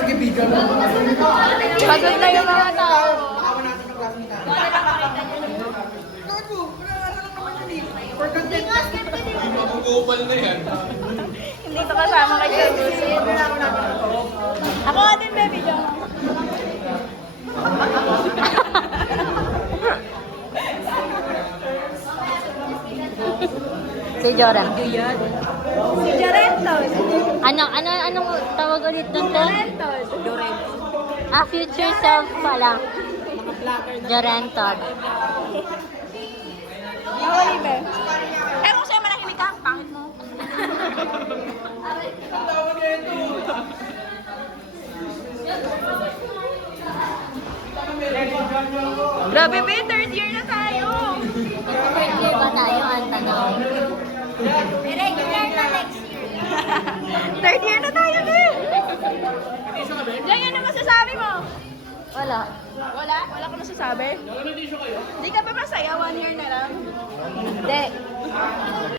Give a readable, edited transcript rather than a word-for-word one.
sige, video mo. Pagod na yung mga tao. Nakawa natin ng klase ni Tara. Gago! Wala lang naman yun eh. For content. Mag-uupal na yan. Hindi ito kasama kay Sir. Wala ako natin ito. Ako din, baby, dyan. Si Joran. Si Jorentos. Anong tawag ulit doon? Jorentos. Future self pala. Jorentod. Nakawali ba? Eh, kung sa'yo manahimik ka, pangit mo. Grabe ba, third year na tayo. Birthday ba tayo ang tanong? Regular na next year. Third year na tayo, din. Diyan, yan ang masasabi mo. Wala. Wala? Wala ka masasabi? Hindi ka ba masaya? 1 year na